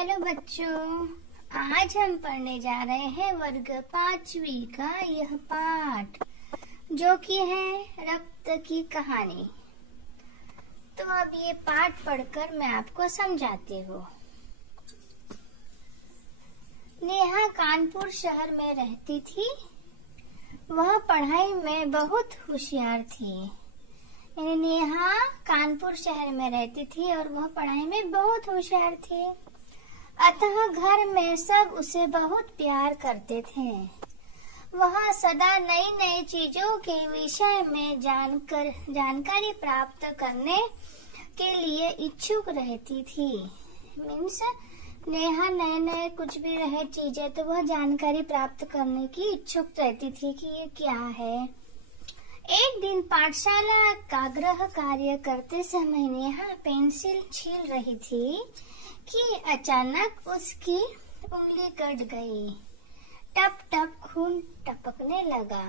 Hello बच्चों, आज हम पढ़ने जा रहे हैं वर्ग 5वीं का यह पाठ जो कि है रक्त की कहानी। तो अब ये पाठ पढ़कर मैं आपको समझाती हूँ। नेहा कानपुर शहर में रहती थी। वह पढ़ाई में बहुत होशियार थी। नेहा कानपुर शहर में रहती थी और वह पढ़ाई में बहुत होशियार थी। अतः घर में सब उसे बहुत प्यार करते थे। वह सदा नई नई चीजों के विषय में जानकारी प्राप्त करने के लिए इच्छुक रहती थी। मीन्स नेहा नए नए कुछ भी रहे चीजें तो वह जानकारी प्राप्त करने की इच्छुक रहती थी कि ये क्या है। एक दिन पाठशाला का गृह कार्य करते समय नेहा पेंसिल छील रही थी कि अचानक उसकी उंगली कट गई। टप टप खून टपकने लगा।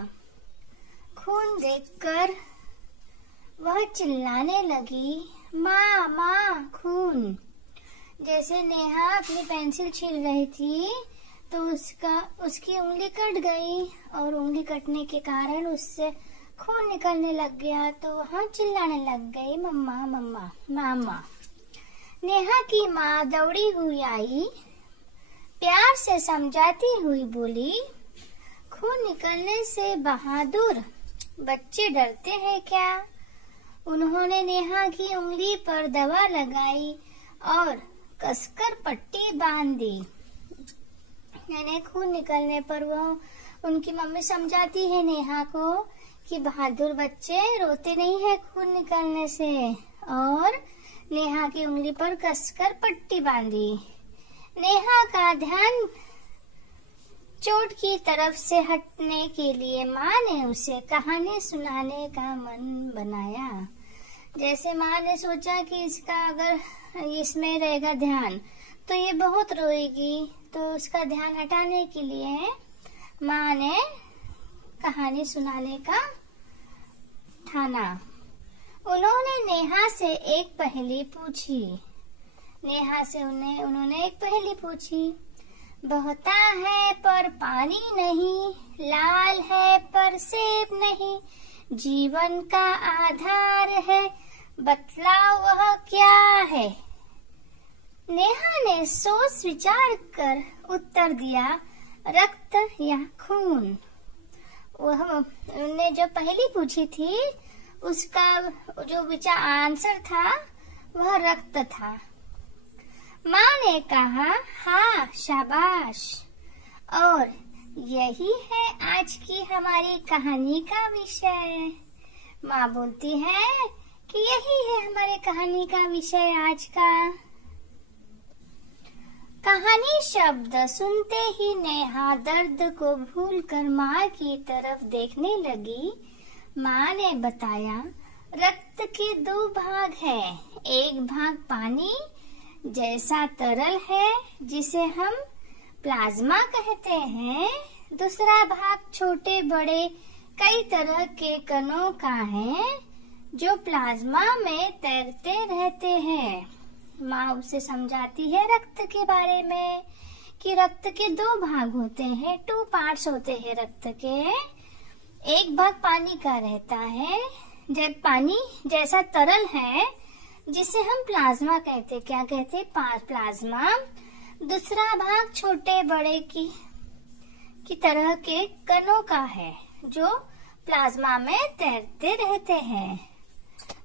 खून देखकर वह चिल्लाने लगी, माँ माँ खून। जैसे नेहा अपनी पेंसिल छील रही थी तो उसकी उंगली कट गई और उंगली कटने के कारण उससे खून निकलने लग गया तो वहाँ चिल्लाने लग गई, मम्मा मम्मा मामा। नेहा की माँ दौड़ी हुई आई, प्यार से समझाती हुई बोली, खून निकलने से बहादुर बच्चे डरते हैं क्या? उन्होंने नेहा की उंगली पर दवा लगाई और कसकर पट्टी बांध दी। यानी खून निकलने पर वो उनकी मम्मी समझाती है नेहा को कि बहादुर बच्चे रोते नहीं है खून निकलने से, और नेहा की उंगली पर कसकर पट्टी बांधी। नेहा का ध्यान चोट की तरफ से हटने के लिए माँ ने उसे कहानी सुनाने का मन बनाया। जैसे माँ ने सोचा कि इसका अगर इसमें रहेगा ध्यान तो ये बहुत रोएगी, तो उसका ध्यान हटाने के लिए माँ ने कहानी सुनाने का ठाना। उन्होंने नेहा से एक पहेली पूछी। उन्होंने एक पहेली पूछी, बहता है पर पानी नहीं, लाल है पर सेब नहीं, जीवन का आधार है, बतलाओ वह क्या है? नेहा ने सोच विचार कर उत्तर दिया, रक्त या खून। उन्होंने जो पहेली पूछी थी उसका जो विचार आंसर था वह रक्त था। माँ ने कहा, हाँ शाबाश। और यही है आज की हमारी कहानी का विषय। माँ बोलती है कि यही है हमारी कहानी का विषय आज का। कहानी शब्द सुनते ही नेहा दर्द को भूलकर माँ की तरफ देखने लगी। माँ ने बताया, रक्त के 2 भाग हैं। एक भाग पानी जैसा तरल है जिसे हम प्लाज्मा कहते हैं। दूसरा भाग छोटे बड़े कई तरह के कणों का है जो प्लाज्मा में तैरते रहते हैं। माँ उसे समझाती है रक्त के बारे में कि रक्त के 2 भाग होते हैं, 2 पार्ट्स होते हैं रक्त के। एक भाग पानी का रहता है, जब पानी जैसा तरल है जिसे हम प्लाज्मा कहते, क्या कहते, प्लाज्मा। दूसरा भाग छोटे बड़े की तरह के कणों का है जो प्लाज्मा में तैरते रहते हैं।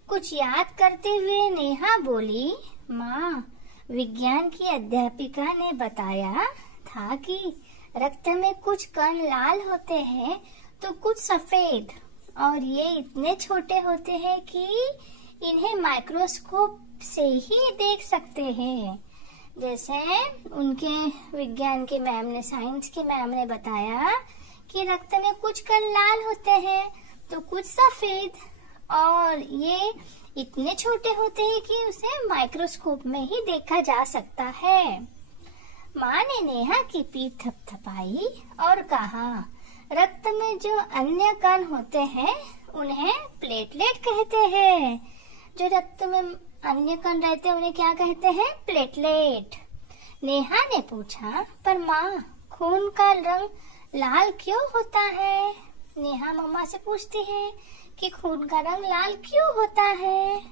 कुछ याद करते हुए नेहा बोली, माँ, विज्ञान की अध्यापिका ने बताया था कि रक्त में कुछ कण लाल होते हैं तो कुछ सफेद, और ये इतने छोटे होते हैं कि इन्हें माइक्रोस्कोप से ही देख सकते हैं। जैसे उनके विज्ञान के मैम ने, साइंस के मैम ने बताया कि रक्त में कुछ कण लाल होते हैं तो कुछ सफेद, और ये इतने छोटे होते हैं कि उसे माइक्रोस्कोप में ही देखा जा सकता है। माँ ने नेहा की पीठ थपथपाई और कहा, रक्त में जो अन्य कण होते हैं उन्हें प्लेटलेट कहते हैं। जो रक्त में अन्य कण रहते हैं उन्हें क्या कहते हैं? प्लेटलेट। नेहा ने पूछा, पर माँ, खून का रंग लाल क्यों होता है? नेहा मम्मा से पूछती है कि खून का रंग लाल क्यों होता है?